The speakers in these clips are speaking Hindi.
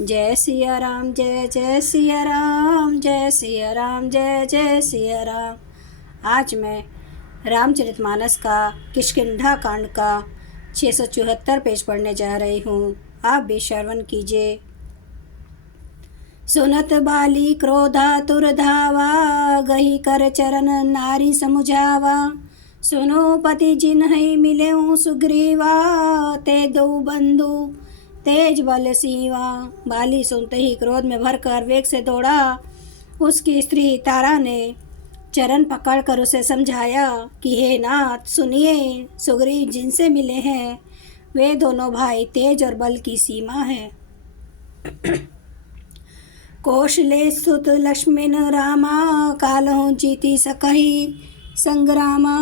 जय सिया राम, जय जय सिया राम, जय सिया राम, जय जय सिया राम। आज मैं रामचरितमानस का किष्किंधा कांड का 674 पेज पढ़ने जा रही हूँ। आप भी श्रवण कीजिए। सुनत बाली क्रोधातुर धावा, गही कर चरण नारी समुझावा। सुनो पति जिन्है मिलेऊ सुग्रीवा, ते दो बंधु तेज बल सीवा। बाली सुनते ही क्रोध में भरकर वेग से दौड़ा। उसकी स्त्री तारा ने चरण पकड़कर उसे समझाया कि हे नाथ सुनिए, सुग्रीव जिनसे मिले हैं वे दोनों भाई तेज और बल की सीमा है। कौशले सुत लक्ष्मण रामा, कालहु जीती सकहि संग्रामा।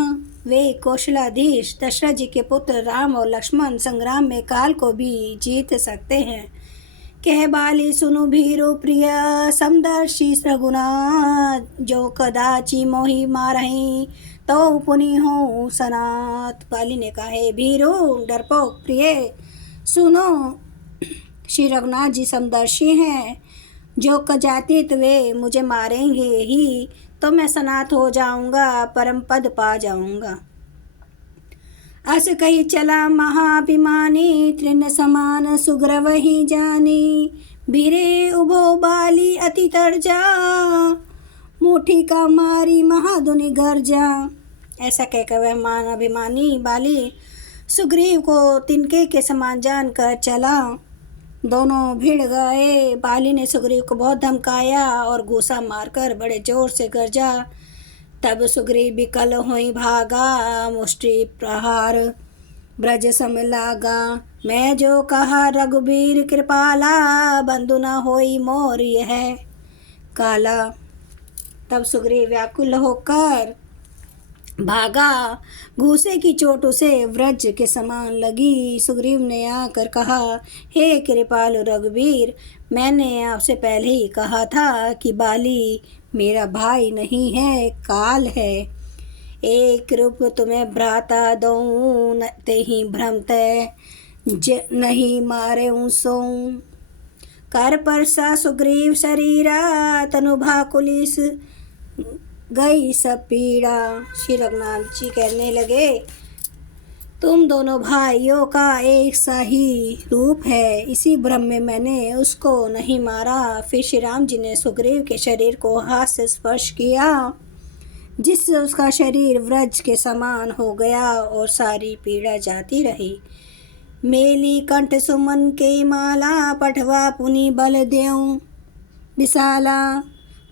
वे कौशलाधीश दशरथ जी के पुत्र राम और लक्ष्मण संग्राम में काल को भी जीत सकते हैं। कह बाली सुनु भीरु प्रिय, समदर्शी रघुनाथ। जो कदाचि मोहि मारहि, तो पुनि हो सनाथ। बाली ने कहा, हे भीरु डरपोक प्रिय, सुनो, श्री रघुनाथ जी समदर्शी हैं। जो कजातीत वे मुझे मारेंगे ही तो मैं सनाथ हो जाऊंगा, परम पद पा जाऊंगा। अस कही चला महाभिमानी, तृण समान सुग्रव ही जानी। भीरे उभो बाली अति तर्जा, मुठी का मारी महाधुनि गर्जा। ऐसा कहकर वह मान अभिमानी बाली सुग्रीव को तिनके के समान जानकर चला। दोनों भिड़ गए। बाली ने सुग्रीव को बहुत धमकाया और घूसा मारकर बड़े जोर से गरजा। तब सुग्रीव विकल होई भागा, मुष्टि प्रहार ब्रज सम लागा। मैं जो कहा रघुबीर कृपाला, बंधु न होई मोर यह काला। तब सुग्रीव व्याकुल होकर भागा। घूसे की चोट उसे व्रज के समान लगी। सुग्रीव ने आकर कहा, हे कृपालु रघुबीर, मैंने आपसे पहले ही कहा था कि बाली मेरा भाई नहीं है, काल है। एक रूप तुम्हें भ्राता दऊं, ते ही भ्रमत नहीं मारे सो। कर परसा सुग्रीव शरीरा, तनु भाकुलिस गई सब पीड़ा। श्री रघुनाथ जी कहने लगे, तुम दोनों भाइयों का एक सा ही रूप है, इसी भ्रम में मैंने उसको नहीं मारा। फिर श्री राम जी ने सुग्रीव के शरीर को हाथ से स्पर्श किया, जिससे उसका शरीर व्रज के समान हो गया और सारी पीड़ा जाती रही। मेली कंठ सुमन के माला, पठवा पुनि बल देऊं विशाला।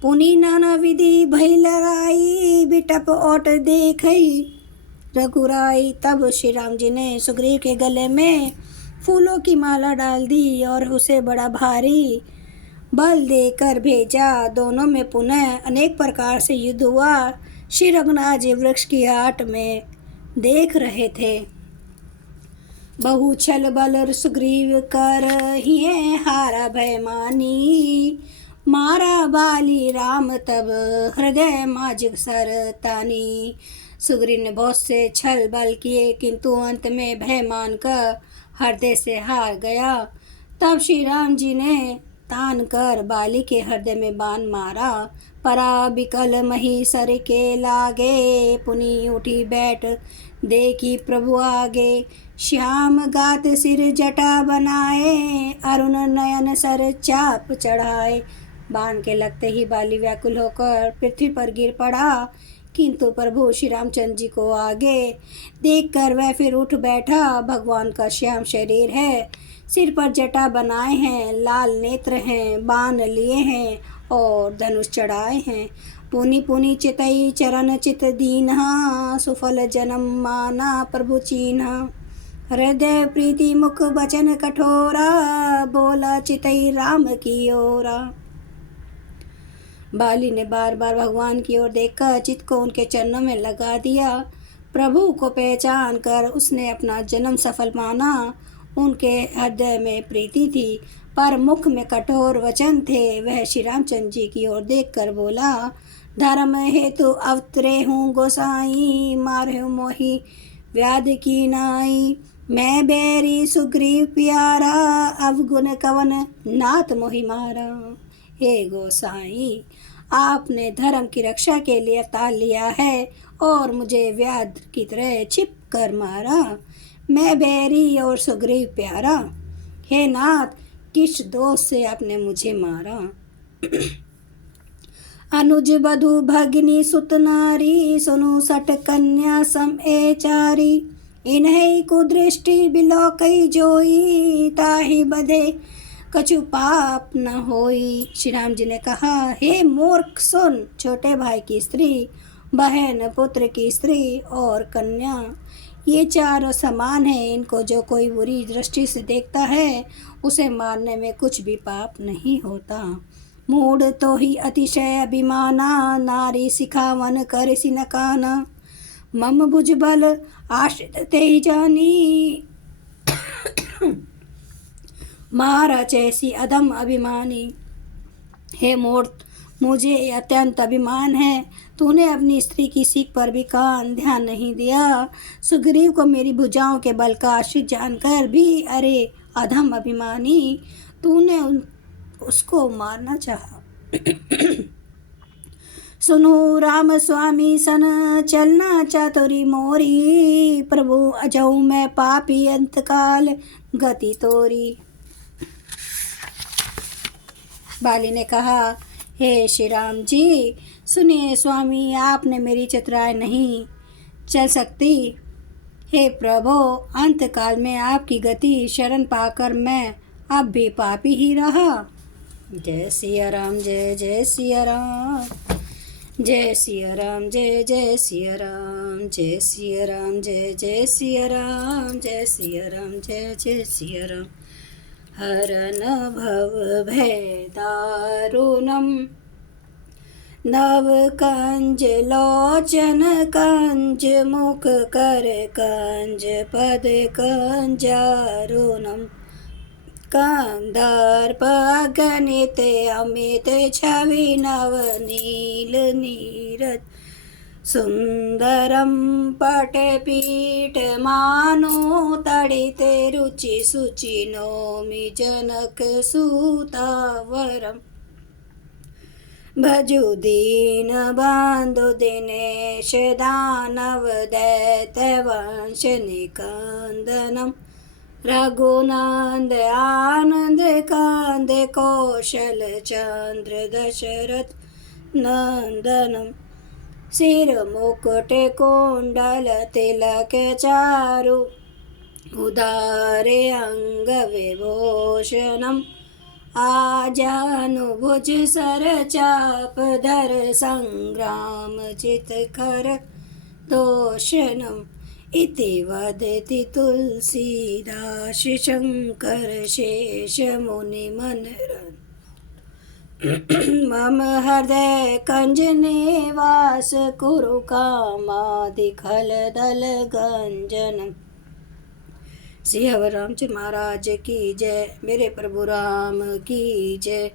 पुनि नाना विधि भई लड़ाई, बिटप ओट देखई रघुराई। तब श्री राम जी ने सुग्रीव के गले में फूलों की माला डाल दी और उसे बड़ा भारी बल देकर भेजा। दोनों में पुनः अनेक प्रकार से युद्ध हुआ। श्री रघुनाथ जी वृक्ष की आट में देख रहे थे। बहु छल बल सुग्रीव कर हिये हारा भय मानी। मारा बाली राम तब हृदय माज सर तानी। सुग्रीव ने बहुत से छल बल किए, किंतु अंत में भय मानकर हृदय से हार गया। तब श्री राम जी ने तान कर बाली के हृदय में बाण मारा। परा बिकल मही सर के लागे, पुनि उठी बैठ देखी प्रभु आगे। श्याम गात सिर जटा बनाए, अरुण नयन सर चाप चढ़ाए। बाण के लगते ही बाली व्याकुल होकर पृथ्वी पर गिर पड़ा, किंतु प्रभु श्री रामचंद्र जी को आगे देखकर वह फिर उठ बैठा। भगवान का श्याम शरीर है, सिर पर जटा बनाए हैं, लाल नेत्र हैं, बाण लिए हैं और धनुष चढ़ाए हैं। पुनि पुनि चितई चरण चित दीन्हा, सुफल जन्म माना प्रभु चीन्हा। हृदय प्रीति मुख वचन कठोरा, बोला चितई राम की ओरा। बाली ने बार बार भगवान की ओर देखकर चित को उनके चरणों में लगा दिया। प्रभु को पहचान कर उसने अपना जन्म सफल माना। उनके हृदय में प्रीति थी, पर मुख में कठोर वचन थे। वह श्री रामचंद्र जी की ओर देखकर बोला, धर्म हेतु अवतरे हूँ गोसाई, मारे मोहि व्याध की नाई। मैं बैरी सुग्रीव प्यारा, अवगुण कवन नाथ मोहि मारा। हे गोसाई, आपने धर्म की रक्षा के लिए अवतार लिया है और मुझे व्याध की तरह छिप कर मारा। मैं बैरी और सुग्रीव प्यारा, हे नाथ, किस दोष से आपने मुझे मारा। अनुज बधु भगिनी सुत नारी, सुनु सट कन्या सम ए चारी। इन्हीं कुदृष्टि बिलोकई जोई, ताहि बधे कछु पाप न होई। श्री राम जी ने कहा, हे मूर्ख सुन, छोटे भाई की स्त्री, बहन, पुत्र की स्त्री और कन्या, ये चारों समान हैं। इनको जो कोई बुरी दृष्टि से देखता है उसे मारने में कुछ भी पाप नहीं होता। मूढ़ तो ही अतिशय अभिमाना, नारी सिखावन कर सिनकाना। मम भुजबल आश्रित ते जानी, मारा जैसी अधम अभिमानी। हे मूर्ख, मुझे अत्यंत अभिमान है, तूने अपनी स्त्री की सीख पर भी ध्यान नहीं दिया। सुग्रीव को मेरी भुजाओं के बल का आश्रित जानकर भी, अरे अधम अभिमानी, तूने उसको मारना चाहा। सुनो राम स्वामी सन, चलना चातुरी मोरी। प्रभु अजऊ मैं पापी, अंतकाल गति तोरी। बाली ने कहा, हे श्री राम जी, सुनिए स्वामी, आपने मेरी चतुराई नहीं चल सकती। हे प्रभु, अंतकाल में आपकी गति शरण पाकर मैं अब भी पापी ही रहा। जय सिया राम, जय जय सिया राम, जय सिया राम, जय जय सिया राम, जय सिया राम, जय जय सिया राम, जय सिया राम, जय जय सिया राम। हरन भव भय दारुणम, नव कंज लोचन कंज, मुख कर कंज पद कंजारुणम। कंदर्प गणित अमित छवि, नव नील नीरज सुंदरम। पटपीठ मानो तड़ित रुचि सुचि, नौमि जनक सुतावरम। भजु दीन बंधु दिनेश, दानव दैत्य वंश निकंदनम। रघुनंद आनंद कांद, कौशल चंद्र दशरथ नंदनम। सिर मुकुट कुंडल तिलक चारु, उदारे अंग विभूषणम। आजानुभुज सर चाप धर, संग्राम जित खर दोषणम। इति वदति तुलसीदास, शंकर शेष मुनि मनरन। मम हृदय कंज निवास, कुरु कामादि खल दल गंजन। श्री हरि रामचंद्र महाराज की जय, मेरे प्रभु राम की जय,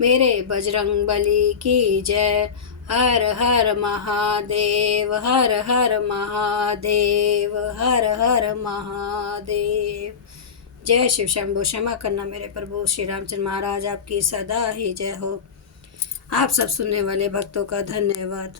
मेरे बजरंग बली की जय। हर हर महादेव, हर हर महादेव, हर हर महादेव। जय शिव शंभो। क्षमा करना मेरे प्रभु श्री रामचंद्र महाराज, आपकी सदा ही जय हो। आप सब सुनने वाले भक्तों का धन्यवाद।